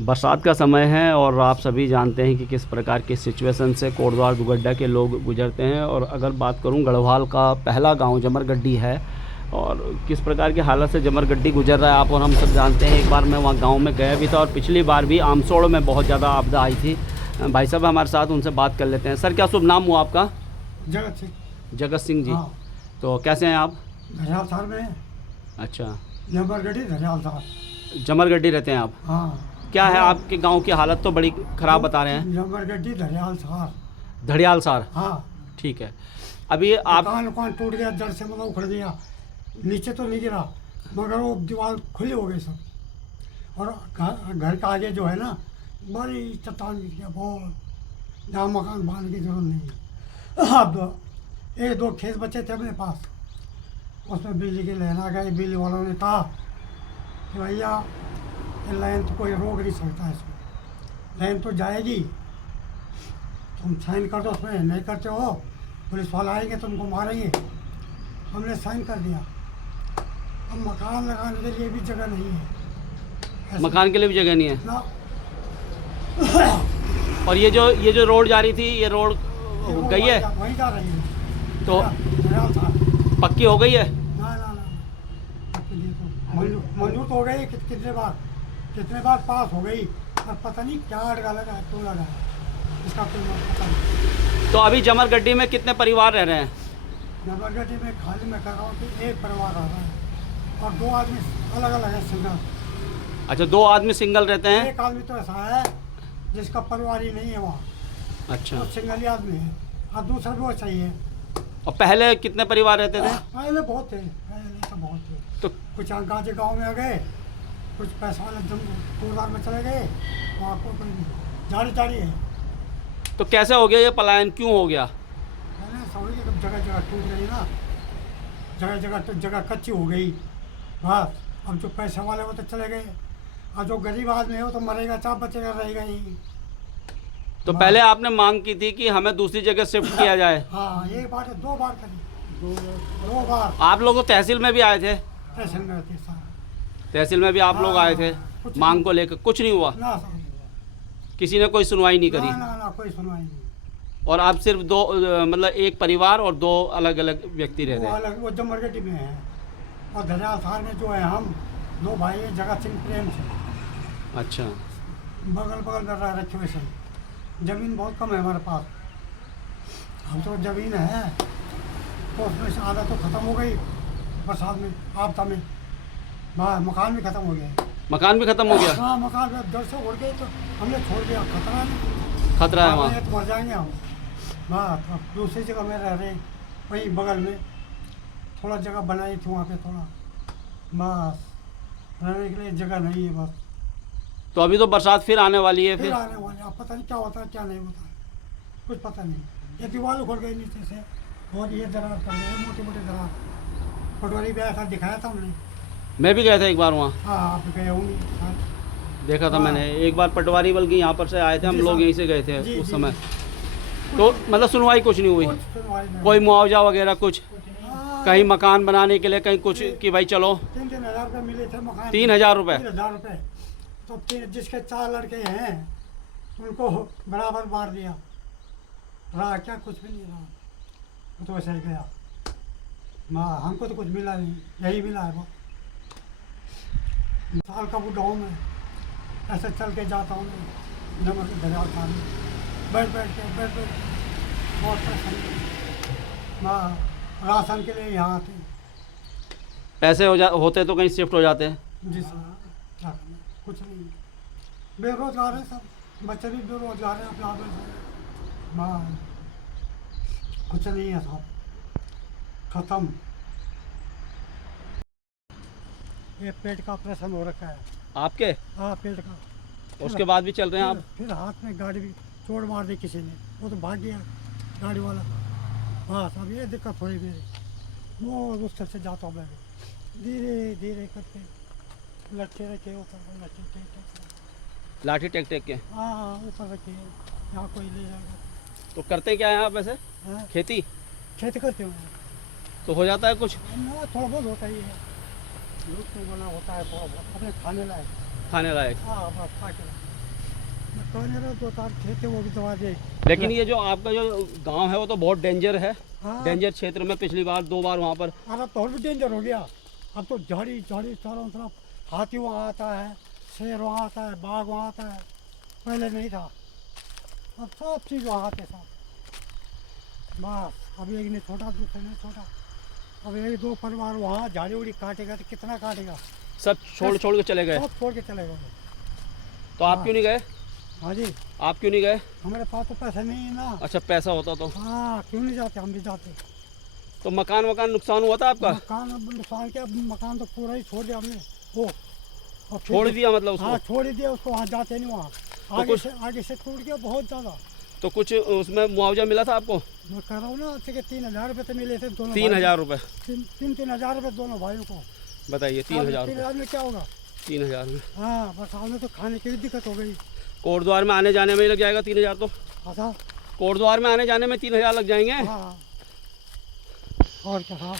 बरसात का समय है और आप सभी जानते हैं कि किस प्रकार की सिचुएशन से कोटद्वार दुगड्डा के लोग गुजरते हैं। और अगर बात करूं, गढ़वाल का पहला गांव जमरगड्डी है और किस प्रकार की हालत से जमरगड्डी गुजर रहा है आप और हम सब जानते हैं। एक बार मैं वहाँ गांव में गया भी था और पिछली बार भी आमसोड़ में बहुत ज़्यादा आपदा आई थी। भाई साहब हमारे साथ, उनसे बात कर लेते हैं। सर, क्या शुभ नाम हुआ आपका? जगत सिंह। जगत सिंह जी। हाँ। तो कैसे हैं आप? घरियाल सार में है। अच्छा, जमरगढ़ी घरियाल सार। जमरगड्डी रहते हैं आप? हाँ। क्या है आपके गांव की हालत? तो बड़ी ख़राब बता रहे हैं। जमरगढ़ी घरियाल सार। धड़ियाल सार। हाँ। ठीक है। अभी आप दुकान टूट गया, जड़ से मतलब उखड़ गया। नीचे तो नहीं गिरा मगर वो दीवार खुली हो गई सब। और घर का आगे जो है ना, बड़ी चट्टान गिर गया बहुत। जहाँ मकान बनाने की जरूरत नहीं है। अब एक दो खेत बचे थे अपने पास, उसमें बिजली की लाइन आ गई। बिजली वालों ने कहा कि भैया ये लाइन तो कोई रोक नहीं सकता, इसमें लाइन तो जाएगी, तुम साइन कर दो। उसमें नहीं करते हो पुलिस वाले आएंगे तुमको मारेंगे। हमने साइन कर दिया। अब मकान लगाने के लिए भी जगह नहीं है। ऐसे- मकान के लिए भी जगह नहीं है। ना। और ये जो रोड जा रही थी, ये रोड ये वो गई है वहीं जा रही है तो घरियाल सार। पक्की हो गई है? ना ना ना ना। आपके लिए तो मंजूर तो हो गई कितने बार पास हो गई, पर पता नहीं क्या अड़गा लगा है, क्यों लगा है, इसका कोई पता नहीं। तो अभी जमरगड्डी में कितने परिवार रह रहे हैं? जमरगढ़ी में खाली मैं कर रहा हूँ कि एक परिवार रह रहा है और दो आदमी अलग अलग है, सिंगल। अच्छा, 2 आदमी सिंगल रहते हैं। एक आदमी तो ऐसा है जिसका परिवार ही नहीं है वहाँ, अच्छा। तो सिंगल ही आदमी है। और दूसरा भी वैसा ही है। और पहले कितने परिवार रहते थे? पहले बहुत थे, पहले तो बहुत थे। तो कुछ गांधी गांव में आ गए, कुछ पैसा वाले कोलार में चले गए, वहाँ को कोई जाड़ी जाड़ी है। तो कैसे हो गया ये पलायन, क्यों हो गया? मैंने समझ के जगह जगह टूट गई ना, जगह जगह तो जगह कच्ची हो गई बस। अब जो पैसे वाले वो तो चले गए, और जो गरीब आदमी है वो तो मरेगा, चाप बचेगा, रहेगा ही। तो पहले आपने मांग की थी कि हमें दूसरी जगह शिफ्ट किया जाए। हाँ, एक बार है, दो बार करी, दो बार। आप लोग तो तहसील में भी आए थे? पैसे में रहते सारा। तहसील में भी आप लोग आए थे कुछ मांग को लेकर, कुछ नहीं हुआ? ना किसी ने कोई सुनवाई नहीं करी? ना ना ना, कोई सुनवाई नहीं। और आप सिर्फ 2 मतलब एक परिवार और 2 अलग अलग व्यक्ति रहते वो हैं? अलग, वो जमरगढ़ी में है। और घरियाल सार में जो है हम दो भाई हैं, जगत सिंह प्रेम से। अच्छा। बगल बगल में रह रखे वैसे। ज़मीन बहुत कम है हमारे पास। हम तो ज़मीन है तो उसमें से आधा तो ख़त्म हो गई बरसात में, आपदा में। मकान भी ख़त्म हो गया। मकान भी खत्म हो गया? हाँ, मकान में जड़ से उड़ गई तो हमने छोड़ दिया, खतरा नहीं। खतरा है हाँ, वहाँ? तो मर जाएंगे हम। हाँ, तो दूसरी जगह में रह रहे हैं, वहीं बगल में थोड़ा जगह बनाई थी वहाँ पे थोड़ा, बस रहने के लिए जगह नहीं है बस। तो अभी तो बरसात फिर आने वाली है फिर आने वाले, अब पता नहीं क्या होता है क्या नहीं होता है, कुछ पता नहीं। ये दीवार उखड़ गई नीचे से और ये दरार पड़ गई, मोटी मोटी दरार। पटवारी भी ऐसा दिखाया था हमने। मैं भी गया था एक बार वहाँ, हाँ, आप गए होंगे शायद। देखा था हाँ। मैंने एक बार। पटवारी बल्कि यहाँ पर से आए थे, हम जी लोग साहब। यहीं से गए थे जी, उस जी, समय। जी। तो मतलब सुनवाई कुछ नहीं हुई? कुछ सुनवाई नहीं। कोई मुआवजा वगैरह कुछ? हाँ, कहीं मकान बनाने के लिए कहीं कुछ कि भाई चलो? 3,000 रुपये मिले थे मकान। 3,000 रुपये? 3,000 रुपये। तो जिसके 4 लड़के हैं उनको बराबर मार दिया। रहा क्या? कुछ भी नहीं रहा, वो तो ऐसे ही गया। हमको तो कुछ मिला नहीं, यही मिला है वो। साल का बुढ़ा हूँ मैं, ऐसे चल के जाता हूँ मैं नमक के घरियाल सार में, बैठ बैठ के बहुत परेशानी। राशन के लिए यहाँ आते हैं। पैसे होते तो कहीं शिफ्ट हो जाते हैं? जी सर, क्या करना, कुछ नहीं। बेरोजगार है सब, बच्चे भी बेरोजगार हैं अपना में। कुछ नहीं है साहब, खत्म। ये पेट का ऑपरेशन हो रखा है। आपके? हाँ, पेट का। उसके बाद भी चल रहे हैं आप? फिर हाथ में गाड़ी भी चोट मार दी किसी ने, वो तो भाग गया गाड़ी वाला। हाँ साहब, ये दिक्कत हुई मेरी। वो उस तरह से जाता हूँ मैं धीरे धीरे करके, लटके रखे ऊपर, लटके टेक। लाठी टेक टेक के? हाँ हाँ, ऊपर रखिए, यहाँ कोई ले जाएगा। तो करते क्या है आप वैसे? हाँ, खेती? खेती करते हूँ। तो हो जाता है कुछ? ना, थोड़ा बहुत होता ही है। लूट तो बना होता है थोड़ा बहुत, अपने खाने लायक। खाने लायक। हाँ बस खाके कहने रहे 2-4 खेत है वो भी दवा दे। लेकिन ये जो आपका जो गांव है वो तो बहुत डेंजर है। हाँ। डेंजर क्षेत्र में पिछली बार 2 बार वहाँ पर अरे तो और भी डेंजर हो गया। अब तो झाड़ी झाड़ी चारों तरफ, हाथी वहाँ आता है, शेर वहाँ आता है, बाघ वहाँ आता है, पहले नहीं था। अब सब चीज़ वहाँ आते सब। बस अभी एक ने छोटा, दूसरे ने छोटा। अब एक दो परिवार वहाँ झाड़ी उड़ी काटेगा तो कितना काटेगा। सब छोड़ के चले गए। सब छोड़ के चले गए। तो आप क्यों नहीं गए? हाँ जी, आप क्यों नहीं गए? हमारे पास तो पैसा नहीं है ना। अच्छा, पैसा होता तो। हाँ क्यों नहीं जाते, हम भी जाते। तो मकान नुकसान हुआ था आपका? मकान अब नुकसान क्या, मकान तो पूरा ही छोड़ दिया हमने वो। और फिर छोड़ दिया मतलब उसको? हाँ छोड़ ही दिया उसको, वहाँ जाते नहीं वहाँ। आगे से टूट गया बहुत ज़्यादा। तो कुछ उसमें मुआवजा मिला था आपको? मैं कह रहा हूँ ना, अच्छे के 3,000 रुपये तो मिले थे दोनों। 3,000 रुपये? 3,000 रुपये दोनों भाइयों को। बताइए, 3,000 रुपये। 3,000 में क्या होगा? 3,000 में? हाँ बस हमें तो खाने की भी दिक्कत हो गई। कोटद्वार में आने जाने में ही लग जाएगा 3,000 तो? अच्छा। कोटद्वार में आने जाने में 3,000 लग जाएंगे। हाँ और क्या। हाँ